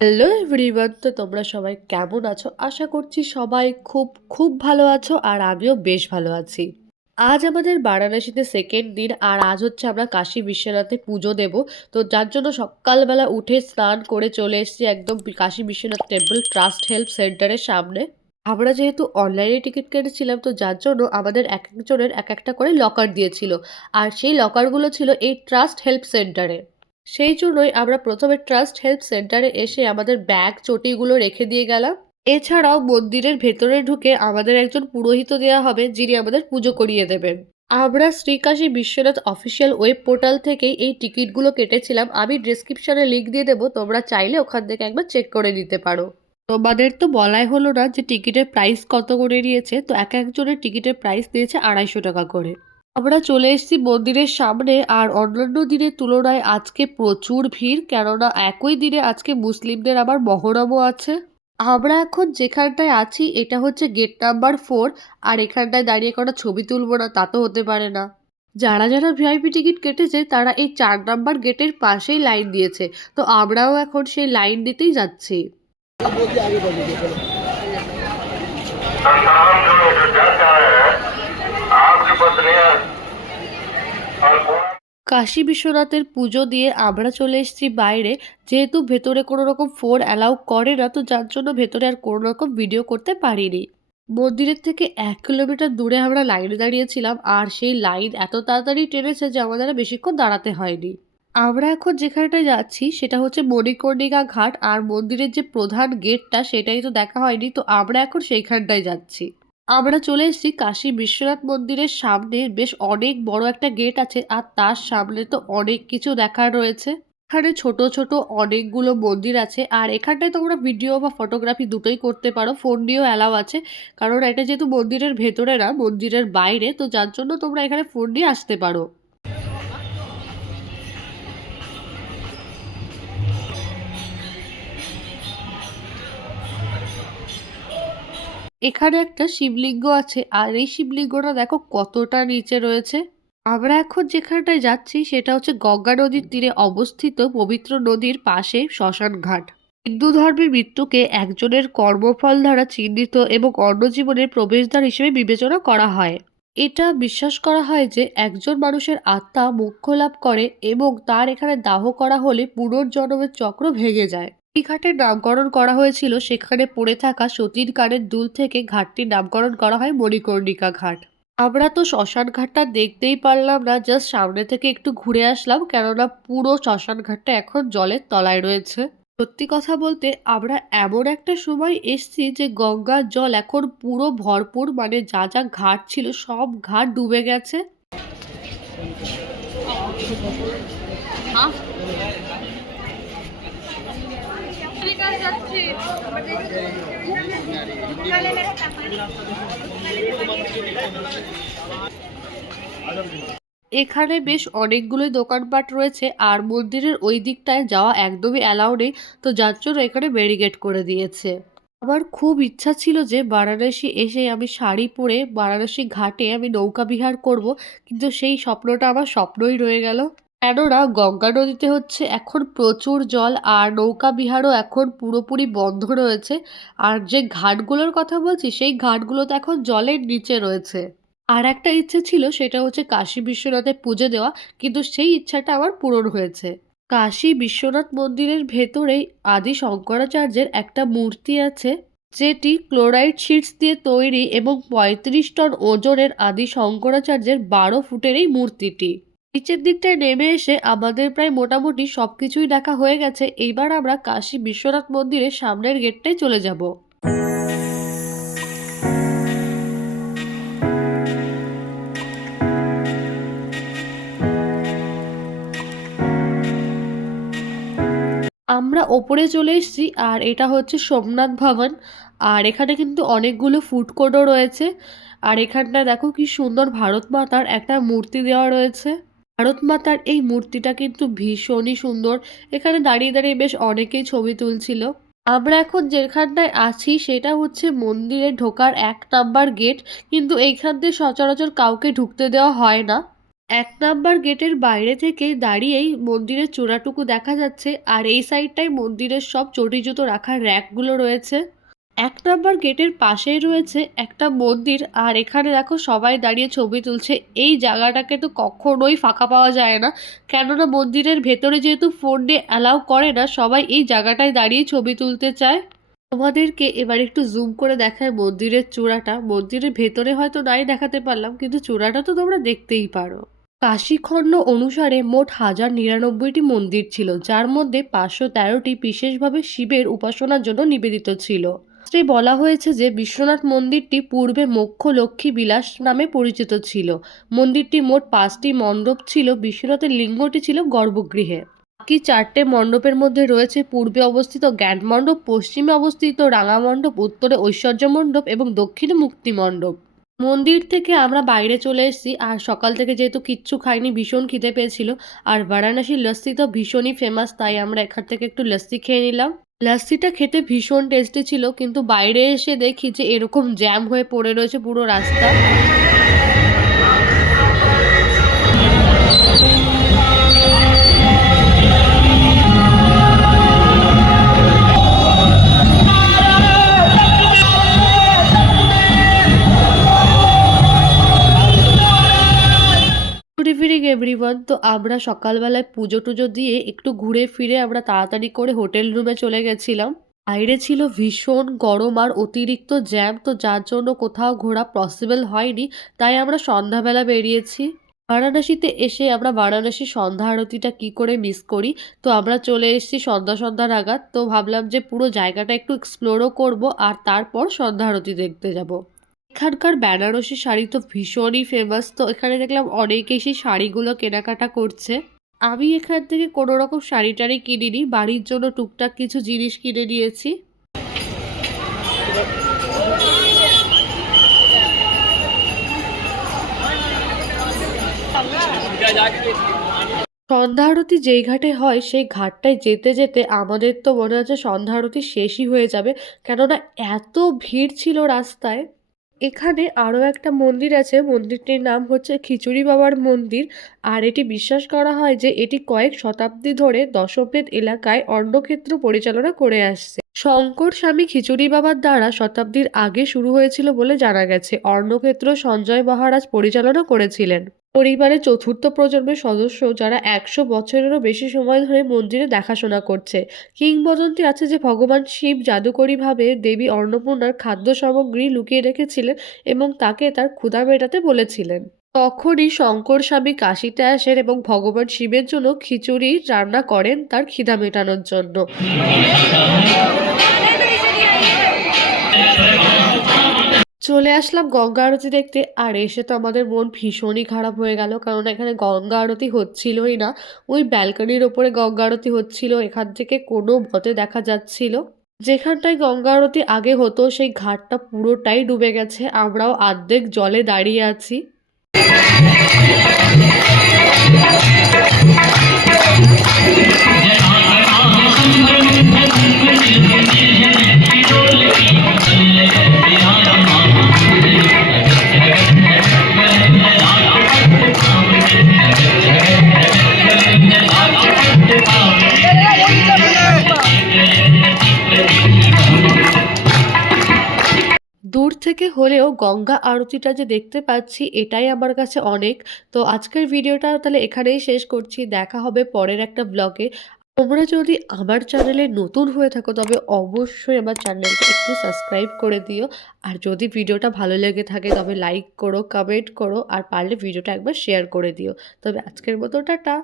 Hello everyone তো তোমরা সবাই কেমন আছো? আশা করছি সবাই খুব খুব ভালো আছো আর আমিও বেশ ভালো আছি। আজ আমাদের বারাণসীতে সেকেন্ড দিন আর আজ হচ্ছে আমরা কাশী বিশ্বনাথে পুজো দেব। তো যার জন্য সকালবেলা উঠে স্নান করে চলে এসেছি একদম Kashi Vishwanath temple trust help সেন্টারের সামনে। আমরা যেহেতু অনলাইনে টিকিট কেটেছিলাম, তো যার জন্য আমাদের এক একজনের এক একটা করে লকার দিয়েছিল। আর সেই লকারগুলো ছিল এই ট্রাস্ট হেল্প সেন্টারে সেই জন্যই আমরা প্রথমে ট্রাস্ট হেল্প সেন্টারে এসে আমাদের ব্যাগ চটিগুলো রেখে দিয়ে গেলাম। এছাড়াও মন্দিরের ভেতরে ঢুকে আমাদের একজন পুরোহিত দেওয়া হবে, যিনি আমাদের পুজো করিয়ে দেবেন। আমরা Shrikashi Vishwanath official web portal থেকেই এই টিকিটগুলো কেটেছিলাম। আমি ডিসক্রিপশনে লিঙ্ক দিয়ে দেবো, তোমরা চাইলে ওখান থেকে একবার চেক করে নিতে পারো। তোমাদের তো বলাই হলো না যে টিকিটের প্রাইস কত করে নিয়েছে। তো এক একজনের টিকিটের প্রাইস দিয়েছে আড়াইশো টাকা করে। আমরা চলে এসেছি মন্দিরের সামনে আর অন্যান্য দিনের তুলনায় আজকে প্রচুর ভিড়, কেননা একই দিনে আজকে মুসলিমদের আবার মহরমও আছে। আমরা এখন যেখানটায় আছি, এটা হচ্ছে গেট নাম্বার ফোর আর এখানটায় দাঁড়িয়ে কোনো ছবি তুলবো না, তা তো হতে পারে না। যারা যারা ভিআইপি টিকিট কেটেছে, তারা এই চার নাম্বার গেটের পাশেই লাইন দিয়েছে। তো আমরাও এখন সেই লাইন দিতেই যাচ্ছি। কাশী বিশ্বনাথের পুজো দিয়ে আমরা চলে এসেছি বাইরে। যেহেতু ভেতরে কোনো রকম ফোন অ্যালাউ করে না, তো যার জন্য ভেতরে আর কোনো রকম ভিডিও করতে পারিনি। মন্দিরের থেকে এক কিলোমিটার দূরে আমরা লাইনে দাঁড়িয়েছিলাম, আর সেই লাইন এত তাড়াতাড়ি টেনেছে যে আমাদের বেশিক্ষণ দাঁড়াতে হয়নি। আমরা এখন যেখানটায় যাচ্ছি সেটা হচ্ছে মণিকর্ণিকা ঘাট আর মন্দিরের যে প্রধান গেটটা সেটাই তো দেখা হয়নি, তো আমরা এখন সেইখানটায় যাচ্ছি। আমরা চলে এসেছি কাশী বিশ্বনাথ মন্দিরের সামনে, বেশ অনেক বড় একটা গেট আছে আর তার সামনে তো অনেক কিছু দেখার রয়েছে। এখানে ছোট ছোট অনেকগুলো মন্দির আছে আর এখানটায় তোমরা ভিডিও বা ফটোগ্রাফি দুটোই করতে পারো, ফোন নিয়েও অ্যালাউ আছে। কারণ এটা যেহেতু মন্দিরের ভেতরে না, মন্দিরের বাইরে, তো যার জন্য তোমরা এখানে ফোন নিয়ে আসতে পারো। এখানে একটা শিবলিঙ্গ আছে, আর এই শিবলিঙ্গটা দেখো কতটা নিচে রয়েছে। আমরা এখন যেখানটায় যাচ্ছি সেটা হচ্ছে গঙ্গা নদীর তীরে অবস্থিত পবিত্র নদীর পাশে শ্মশান ঘাট। হিন্দু ধর্মের মৃত্যুকে একজনের কর্মফল দ্বারা চিহ্নিত এবং অন্য জীবনের প্রবেশদ্বার হিসেবে বিবেচনা করা হয়। এটা বিশ্বাস করা হয় যে একজন মানুষের আত্মা মোক্ষ লাভ করে এবং তার এখানে দাহ করা হলে পুনর্জন্মের চক্র ভেঙে যায়। ঘাটের নামকরণ করা হয়েছিল। সেখানে পড়ে থাকা সতীর কানের দুল থেকে ঘাটটির নামকরণ করা হয় মণিকর্ণিকা ঘাট। আমরা তো শ্মশান ঘাটটা দেখতেই পারলাম না, জাস্ট সামনে থেকে একটু ঘুরে আসলাম, কেননা পুরো শ্মশান ঘাটটা এখন জলের তলায় রয়েছে। সত্যি কথা বলতে আমরা এমন একটা সময় এসছি যে গঙ্গার জল এখন পুরো ভরপুর মানে যা যা ঘাট ছিল সব ঘাট ডুবে গেছে। এখানে বেশ অনেকগুলোই দোকানপাট রয়েছে আর মন্দিরের ওই দিকটায় যাওয়া একদমই অ্যালাউ নেই। তো যার জন্য এখানে ব্যারিকেড করে দিয়েছে। আমার খুব ইচ্ছা ছিল যে বারাণসী এসে আমি শাড়ি পরে বারাণসী ঘাটে আমি নৌকা বিহার করব, কিন্তু সেই স্বপ্নটা আমার স্বপ্নই রয়ে গেল। কেননা গঙ্গা নদীতে হচ্ছে এখন প্রচুর জল আর নৌকা বিহারও এখন পুরোপুরি বন্ধ রয়েছে। আর যে ঘাটগুলোর কথা বলছি, সেই ঘাটগুলো তো এখন জলের নিচে রয়েছে। আর একটা ইচ্ছে ছিল, সেটা হচ্ছে কাশী বিশ্বনাথে পুজো দেওয়া, কিন্তু সেই ইচ্ছাটা আমার পূরণ হয়েছে। কাশী বিশ্বনাথ মন্দিরের ভেতরেই আদি শঙ্করাচার্যের একটা মূর্তি আছে, যেটি ক্লোরাইড শিটস দিয়ে তৈরি এবং পঁয়ত্রিশ টন ওজনের আদি শঙ্করাচার্যের বারো ফুটের এই মূর্তিটি। নিচের দিকটায় নেমে এসে আমাদের প্রায় মোটামুটি সব কিছুই দেখা হয়ে গেছে, এইবার আমরা কাশী বিশ্বনাথ মন্দিরের সামনের গেটটায় চলে যাব। আমরা ওপরে চলে এসেছি, আর এটা হচ্ছে সোমনাথ ভবন, আর এখানে কিন্তু অনেকগুলো ফুড কোর্টও রয়েছে, আর এখানটা দেখো কি সুন্দর ভারত মাতার একটা মূর্তি দেওয়া রয়েছে। ভারত মাতার এই মূর্তিটা কিন্তু ভীষণই সুন্দর। এখানে দাঁড়িয়ে দাঁড়িয়ে বেশ অনেকেই ছবি তুলছিল। আমরা এখন যেখানটায় আছি সেটা হচ্ছে মন্দিরে ঢোকার এক নাম্বার গেট, কিন্তু এইখান দিয়ে সচরাচর কাউকে ঢুকতে দেওয়া হয় না। এক নাম্বার গেটের বাইরে থেকে দাঁড়িয়েই মন্দিরের চূড়াটুকু দেখা যাচ্ছে, আর এই সাইডটায় মন্দিরের সব চটি জুতো রাখার র্যাকগুলো রয়েছে। এক নাম্বার গেটের পাশেই রয়েছে একটা মন্দির, আর এখানে দেখো সবাই দাঁড়িয়ে ছবি তুলছে। এই জায়গাটাকে তো কখনোই ফাঁকা পাওয়া যায় না। কেননা মন্দিরের ভেতরে যেহেতু ফোন নিয়ে অ্যালাউ করে না, সবাই এই জায়গাটায় দাঁড়িয়ে ছবি তুলতে চায়। তোমাদেরকে এবার একটু জুম করে দেখায় মন্দিরের চূড়াটা। মন্দিরের ভেতরে হয়তো নাই দেখাতে পারলাম, কিন্তু চূড়াটা তো তোমরা দেখতেই পারো। কাশীখণ্ড অনুসারে মোট হাজার নিরানব্বইটি মন্দির ছিল, যার মধ্যে পাঁচশো তেরোটি বিশেষভাবে শিবের উপাসনার জন্য নিবেদিত ছিল। শাস্ত্রে বলা হয়েছে যে বিশ্বনাথ মন্দিরটি পূর্বে মোক্ষ লক্ষ্মী বিলাস নামে পরিচিত ছিল। মন্দিরটি মোট পাঁচটি মণ্ডপ ছিল, বিশ্বনাথের লিঙ্গটি ছিল গর্ভগৃহে। বাকি চারটে মণ্ডপের মধ্যে রয়েছে পূর্বে অবস্থিত জ্ঞান মণ্ডপ, পশ্চিমে অবস্থিত রাঙা মণ্ডপ, উত্তরে ঐশ্বর্য মণ্ডপ এবং দক্ষিণে মুক্তি মণ্ডপ। মন্দির থেকে আমরা বাইরে চলে এসেছি, আর সকাল থেকে যেহেতু কিচ্ছু খাইনি, ভীষণ খিদে পেয়েছিল, আর বারাণসীর লস্যি তো ভীষণই ফেমাস তাই আমরা এখান থেকে একটু লস্যি খেয়ে নিলাম। লস্যিটা খেতে ভীষণ টেস্টি ছিল, কিন্তু বাইরে এসে দেখি যে এরকম জ্যাম হয়ে পড়ে রয়েছে পুরো রাস্তা। ইভিনিং তো আমরা সকালবেলায় পুজো টুজো দিয়ে একটু ঘুরে ফিরে আমরা তাড়াতাড়ি করে হোটেল রুমে চলে গেছিলাম। বাইরে ছিল ভীষণ গরম আর অতিরিক্ত জ্যাম, তো যার জন্য কোথাও ঘোরা পসিবল হয়নি, তাই আমরা সন্ধ্যাবেলা বেরিয়েছি। বারাণসীতে এসে আমরা বারাণসী সন্ধ্যা আরতিটা কী করে মিস করি, তো আমরা চলে এসেছি সন্ধ্যা সন্ধ্যা নাগাদ, তো ভাবলাম যে পুরো জায়গাটা একটু এক্সপ্লোরও করব আর তারপর সন্ধ্যা আরতি দেখতে যাব। এখানকার বেনারসি শাড়ি তো ভীষণই ফেমাস তো এখানে দেখলাম অনেকেই সেই শাড়িগুলো কেনাকাটা করছে। আমি এখান থেকে কোনো রকম শাড়ি টাড়ি কিনিনি, বাড়ির জন্য টুকটাক কিছু জিনিস কিনে নিয়েছি। সন্ধ্যা আরতি যেই ঘাটে হয়, সেই ঘাটটায় যেতে যেতে আমাদের তো মনে হচ্ছে সন্ধ্যা আরতি শেষই হয়ে যাবে, কেননা এত ভিড় ছিল রাস্তায়। এখানে আরও একটা মন্দির আছে, মন্দিরটির নাম হচ্ছে খিচুড়ি বাবার মন্দির। আর এটি বিশ্বাস করা হয় যে এটি কয়েক শতাব্দী ধরে দশভেদ এলাকায় অন্নক্ষেত্র পরিচালনা করে আসছে। শঙ্কর স্বামী খিচুড়ি বাবার দ্বারা শতাব্দীর আগে শুরু হয়েছিল বলে জানা গেছে। অর্ণক্ষেত্র সঞ্জয় মহারাজ পরিচালনা করেছিলেন। পরিবারের চতুর্থ প্রজন্মের সদস্য যারা একশো বছরেরও বেশি সময় ধরে মন্দিরে দেখাশোনা করছে। কিংবদন্তি আছে যে ভগবান শিব জাদুকরীভাবে দেবী অন্নপূর্ণার খাদ্য সামগ্রী লুকিয়ে রেখেছিলেন এবং তাকে তার ক্ষুধা মেটাতে বলেছিলেন। তখনই শঙ্কর স্বামী কাশিতে আসেন এবং ভগবান শিবের জন্য খিচুড়ি রান্না করেন তার খিদা মেটানোর জন্য। চলে আসলাম গঙ্গা আরতি দেখতে আর এসে তো আমাদের মন ভীষণই খারাপ হয়ে গেল কারণ এখানে গঙ্গা আরতি হচ্ছিলই না ওই ব্যালকনির ওপরে গঙ্গা আরতি হচ্ছিল এখান থেকে কোনো মতে দেখা যাচ্ছিল যেখানটায় গঙ্গা আরতি আগে হতো সেই ঘাটটা পুরোটাই ডুবে গেছে আমরাও আর্ধেক জলে দাঁড়িয়ে আছি হলেও গঙ্গা আরতিটা যে দেখতে পাচ্ছি, এটাই আমার কাছে অনেক। তো আজকের ভিডিওটা তাহলে এখানেই শেষ করছি। দেখা হবে পরের একটা ব্লগে তোমরা যদি আমার চ্যানেলে নতুন হয়ে থাকো, তবে অবশ্যই আমার চ্যানেলটা একটু সাবস্ক্রাইব করে দিও। আর যদি ভিডিওটা ভালো লেগে থাকে, তবে লাইক করো কমেন্ট করো, আর পারলে ভিডিওটা একবার শেয়ার করে দিও। তবে আজকের মতো টাটা!